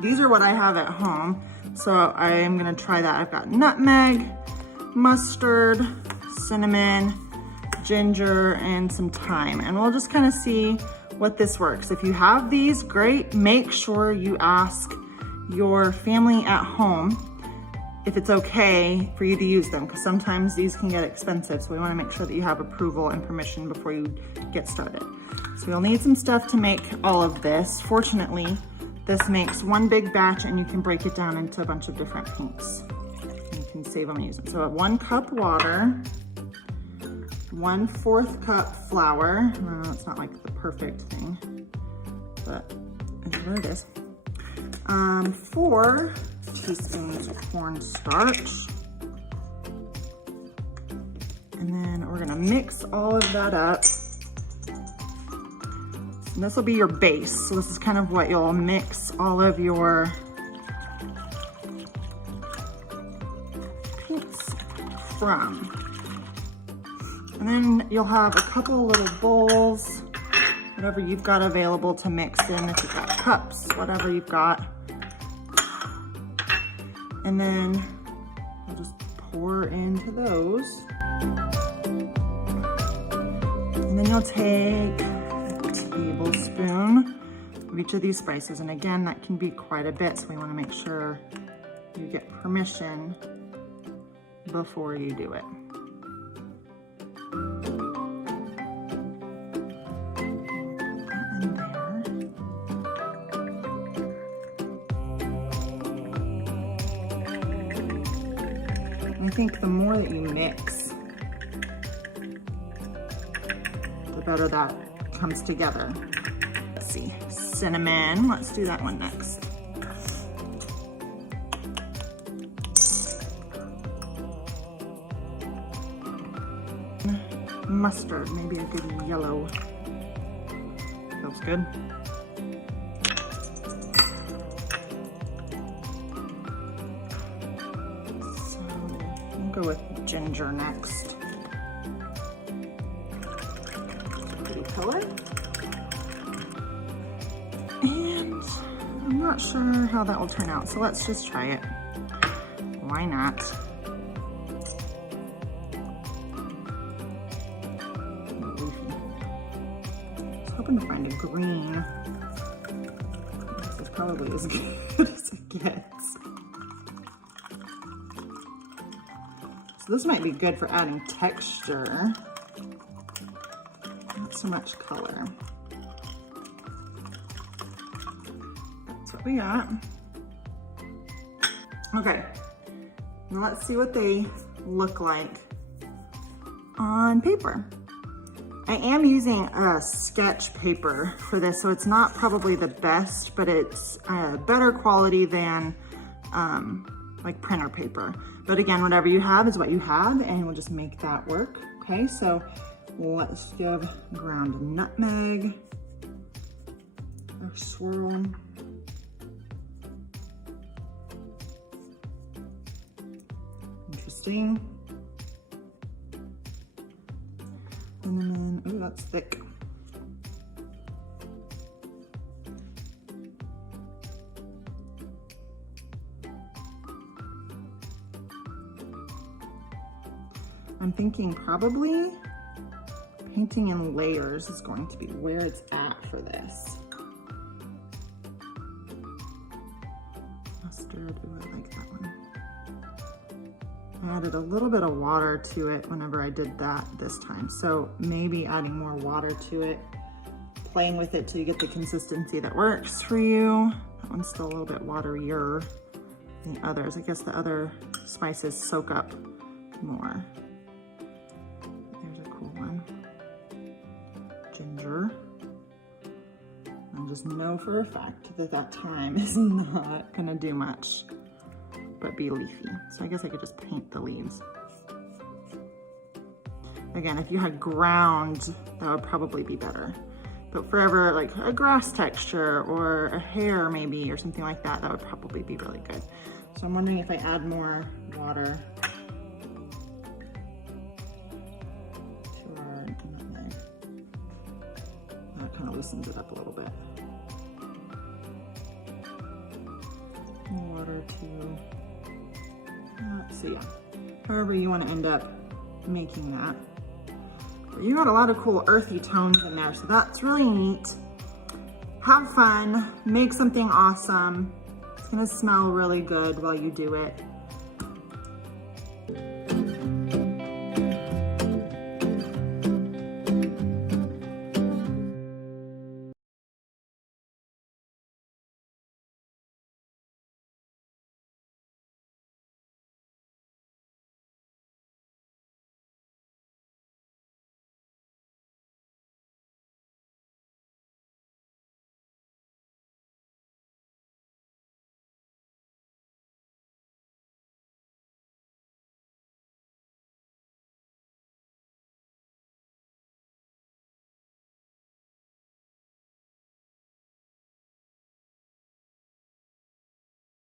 These are what I have at home. So I am gonna try that. I've got nutmeg, mustard, cinnamon, ginger, and some thyme. And we'll just kind of see what this works. If you have these, great. Make sure you ask your family at home if it's okay for you to use them, because sometimes these can get expensive. So we wanna make sure that you have approval and permission before you get started. So you'll need some stuff to make all of this. Fortunately, this makes one big batch and you can break it down into a bunch of different paints. You can save them and use them. So 1 cup water, 1/4 cup flour. Well, it's not like the perfect thing, but it's what it is. 4 teaspoons of cornstarch. And then we're gonna mix all of that up. And this will be your base. So this is kind of what you'll mix all of your paints from. And then you'll have a couple little bowls, whatever you've got available to mix in. If you've got cups, whatever you've got. And then I'll just pour into those. And then you'll take a tablespoon of each of these spices. And again, that can be quite a bit, so we want to make sure you get permission before you do it. I think the more that you mix, the better that comes together. Let's see, cinnamon, let's do that one next. Mustard, maybe a good yellow. Feels good. Go with ginger next. Pretty color. And I'm not sure how that will turn out, so let's just try it. Why not? I was hoping to find a green. This is probably as good as it gets. So this might be good for adding texture, not so much color. That's what we got. Okay, now let's see what they look like on paper. I am using a sketch paper for this, so it's not probably the best, but it's better quality than like printer paper. But again, whatever you have is what you have, and we'll just make that work. Okay, so let's give ground nutmeg a swirl. Interesting. And then, oh, that's thick. I'm thinking probably painting in layers is going to be where it's at for this. Mustard, ooh, I like that one. I added a little bit of water to it whenever I did that this time. So maybe adding more water to it, playing with it till you get the consistency that works for you. That one's still a little bit waterier than the others. I guess the other spices soak up more. There's a cool one. Ginger. I just know for a fact that that thyme is not gonna do much but be leafy. So I guess I could just paint the leaves. Again, if you had ground, that would probably be better. But forever, like a grass texture or a hair maybe, or something like that, that would probably be really good. So I'm wondering if I add more water to our nutmeg. That kind of loosens it up a little bit. water to, so yeah, however you want to end up making that. You got a lot of cool earthy tones in there, so that's really neat. Have fun, make something awesome. It's gonna smell really good while you do it.